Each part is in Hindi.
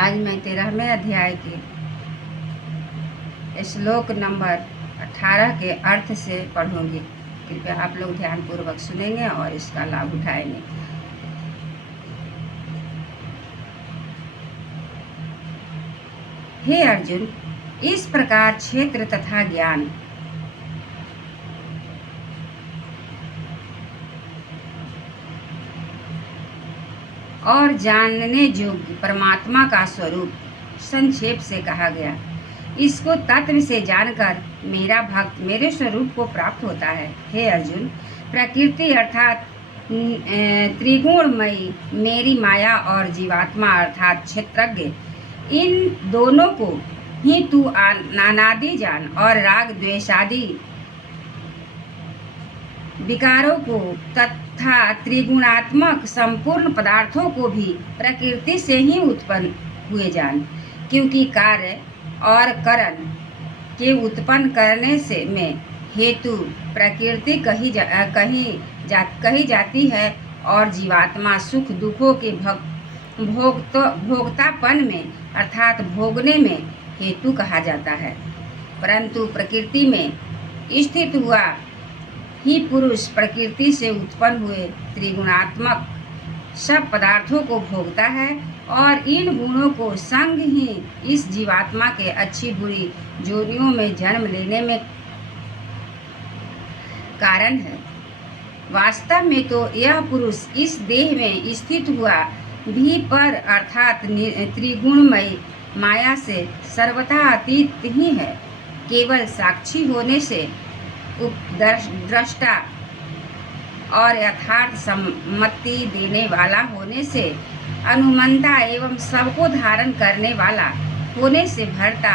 आज मैं 13वें अध्याय के श्लोक नंबर 18 के अर्थ से पढ़ूंगी। कृपया आप लोग ध्यानपूर्वक सुनेंगे और इसका लाभ उठाएंगे। हे अर्जुन, इस प्रकार क्षेत्र तथा ज्ञान और जानने योग्य परमात्मा का स्वरूप संक्षेप से कहा गया। इसको तत्व से जानकर मेरा भक्त मेरे स्वरूप को प्राप्त होता है। हे अर्जुन, प्रकृति अर्थात त्रिगुणमयी मेरी माया और जीवात्मा अर्थात क्षेत्रज्ञ, इन दोनों को ही तू अनादि जान और राग द्वेषादि विकारों को तथा त्रिगुणात्मक संपूर्ण पदार्थों को भी प्रकृति से ही उत्पन्न हुए जान, क्योंकि कार्य और करण के उत्पन्न करने से में हेतु प्रकृति कही जाती है और जीवात्मा सुख दुखों के भोक्तापन में अर्थात भोगने में हेतु कहा जाता है। परंतु प्रकृति में स्थित हुआ ही पुरुष प्रकृति से उत्पन्न हुए त्रिगुणात्मक सब पदार्थों को भोगता है और इन गुणों को संग ही इस जीवात्मा के अच्छी बुरी जोनियों में जन्म लेने में कारण है। वास्तव में तो यह पुरुष इस देह में स्थित हुआ भी पर अर्थात त्रिगुणमय माया से सर्वथा अतीत ही है। केवल साक्षी होने से उपद्रष्टा और यथार्थ सम्मति देने वाला होने से अनुमंता एवं सबको धारण करने वाला होने से भरता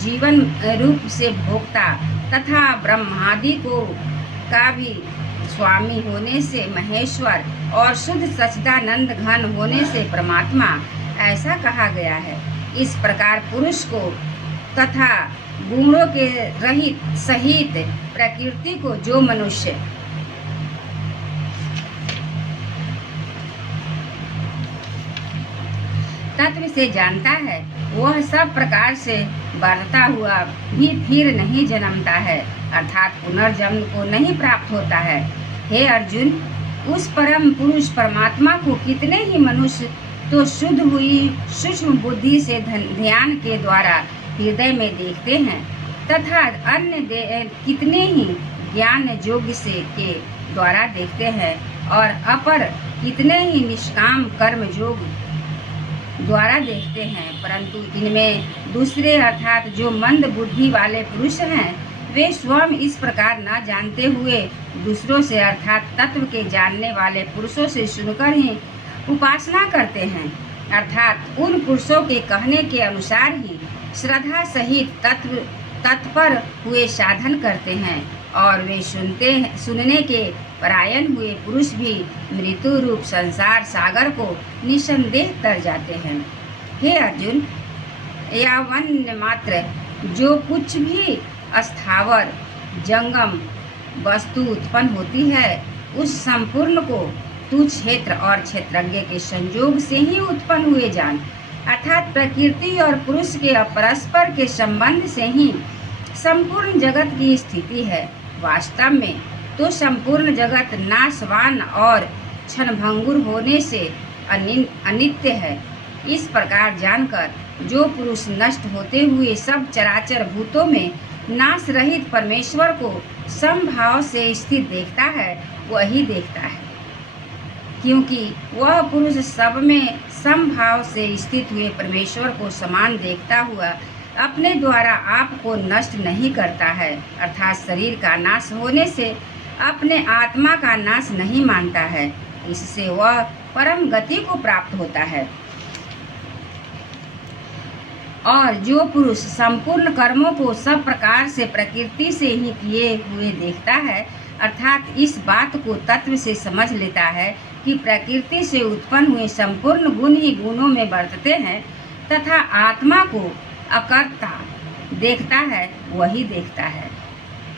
जीवन रूप से भोक्ता तथा ब्रह्मादि को का भी स्वामी होने से महेश्वर और शुद्ध सच्चिदानंद घन होने से परमात्मा ऐसा कहा गया है। इस प्रकार पुरुष को तथा गुणों के रहित सहित प्रकृति को जो मनुष्य तत्व से जानता है वह सब प्रकार से बढ़ता हुआ भी फिर नहीं जन्मता है अर्थात पुनर्जन्म को नहीं प्राप्त होता है। हे अर्जुन, उस परम पुरुष परमात्मा को कितने ही मनुष्य तो शुद्ध हुई सूक्ष्म बुद्धि से ध्यान के द्वारा हृदय में देखते हैं तथा अन्य कितने ही ज्ञान योग्य से के द्वारा देखते हैं और अपर कितने ही निष्काम कर्म योग द्वारा देखते हैं। परंतु इनमें दूसरे अर्थात जो मंद बुद्धि वाले पुरुष हैं वे स्वयं इस प्रकार न जानते हुए दूसरों से अर्थात तत्व के जानने वाले पुरुषों से सुनकर ही उपासना करते हैं अर्थात उन पुरुषों के कहने के अनुसार ही श्रद्धा सहित तत्पर हुए साधन करते हैं और वे सुनने के परायण हुए पुरुष भी मृत्यु रूप संसार सागर को निसंदेह तर जाते हैं। हे अर्जुन, यावन्य मात्र जो कुछ भी स्थावर जंगम वस्तु उत्पन्न होती है उस संपूर्ण को तू क्षेत्र और क्षेत्रज्ञ के संयोग से ही उत्पन्न हुए जान अर्थात प्रकृति और पुरुष के परस्पर के संबंध से ही संपूर्ण जगत की स्थिति है। वास्तव में तो संपूर्ण जगत नाशवान और क्षणभंगुर होने से अनित्य है। इस प्रकार जानकर जो पुरुष नष्ट होते हुए सब चराचर भूतों में नाश रहित परमेश्वर को समभाव से स्थित देखता है वही देखता है, क्योंकि वह पुरुष सब में समभाव से स्थित हुए परमेश्वर को समान देखता हुआ अपने द्वारा आप को नष्ट नहीं करता है अर्थात शरीर का नाश होने से अपने आत्मा का नाश नहीं मानता है। इससे वह परम गति को प्राप्त होता है। और जो पुरुष संपूर्ण कर्मों को सब प्रकार से प्रकृति से ही किए हुए देखता है अर्थात इस बात को तत्व से समझ लेता है कि प्रकृति से उत्पन्न हुए संपूर्ण गुण ही गुणों में बरतते हैं तथा आत्मा को अकर्ता देखता है वही देखता है।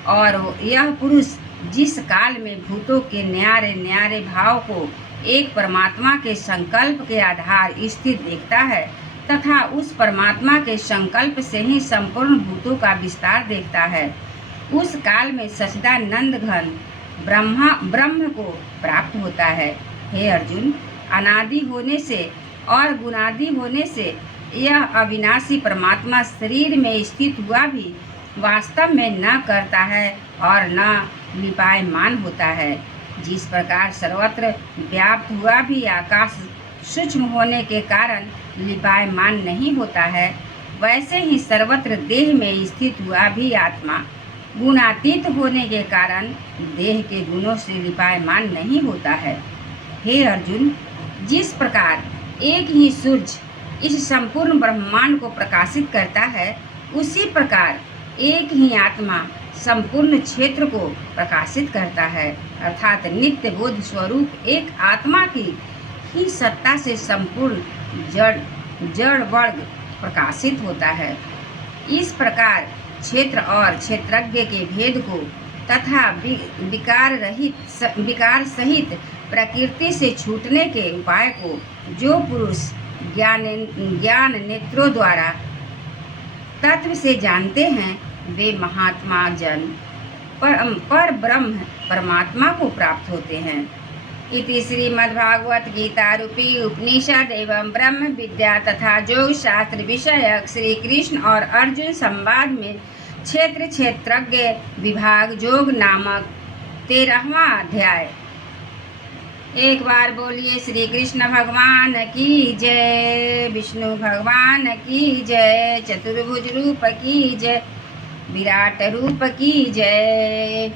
और यह पुरुष जिस काल में भूतों के न्यारे न्यारे भाव को एक परमात्मा के संकल्प के आधार स्थित देखता है तथा उस परमात्मा के संकल्प से ही संपूर्ण भूतों का विस्तार देखता है। उस काल में सच्चिदानंद घन ब्रह्म को प्राप्त होता है। हे अर्जुन, अनादि होने से और गुणादि होने से यह अविनाशी परमात्मा शरीर में स्थित हुआ भी वास्तव में न करता है और न लिपायमान होता है। जिस प्रकार सर्वत्र व्याप्त हुआ भी आकाश सूक्ष्म होने के कारण लिपायमान नहीं होता है, वैसे ही सर्वत्र देह में स्थित हुआ भी आत्मा गुणातीत होने के कारण देह के गुणों से लिपायमान नहीं होता है। हे अर्जुन, जिस प्रकार एक ही सूर्य इस संपूर्ण ब्रह्मांड को प्रकाशित करता है, उसी प्रकार एक ही आत्मा संपूर्ण क्षेत्र को प्रकाशित करता है, अर्थात नित्य बोध स्वरूप एक आत्मा की ही सत्ता से संपूर्ण जड़ वर्ग प्रकाशित होता है। इस प्रकार क्षेत्र और क्षेत्रज्ञ के भेद को तथा विकार सहित प्रकृति से छूटने के उपाय को जो पुरुष ज्ञान नेत्रों द्वारा तत्व से जानते हैं, वे महात्मा जन पर ब्रह्म परमात्मा को प्राप्त होते हैं। इति श्रीमद्भागवत गीता रूपी उपनिषद एवं ब्रह्म विद्या तथा योग शास्त्र विषयक श्री कृष्ण और अर्जुन संवाद में क्षेत्रज्ञ विभाग योग नामक 13वां अध्याय। एक बार बोलिए श्री कृष्ण भगवान की जय, विष्णु भगवान की जय, चतुर्भुज रूप की जय, विराट रूप की जय।